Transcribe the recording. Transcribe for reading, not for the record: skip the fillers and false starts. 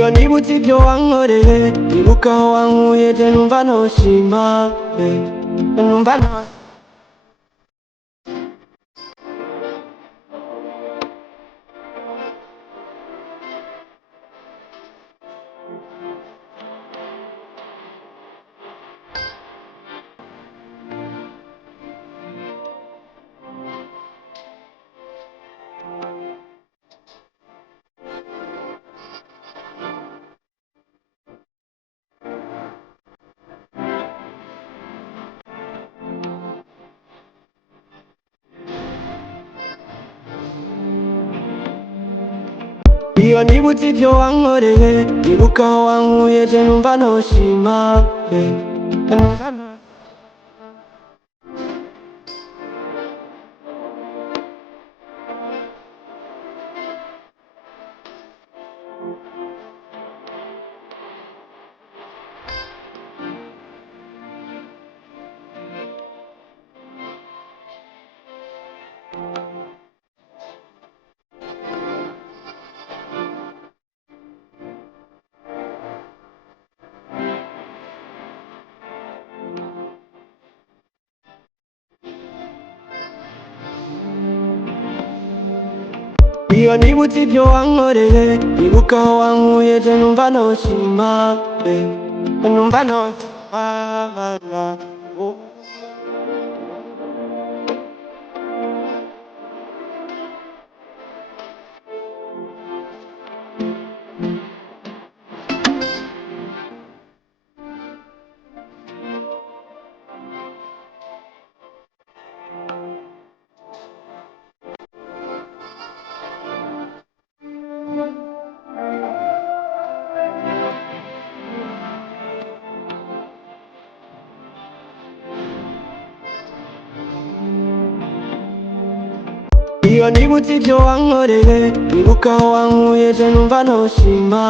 iyo nibutse ibyo wankoreye, nibuka aho wankuye, je numva noshima, numva no iyo nibutse ibyo wankoreye, nibuka aho wankuye, je numva noshima, numva no iyo nibutse ibyo wankoreye, nibuka aho wankuye, je numva noshima, numva no iyo nibutse ibyo wankoreye, nibuka aho wankuye, je numva noshima,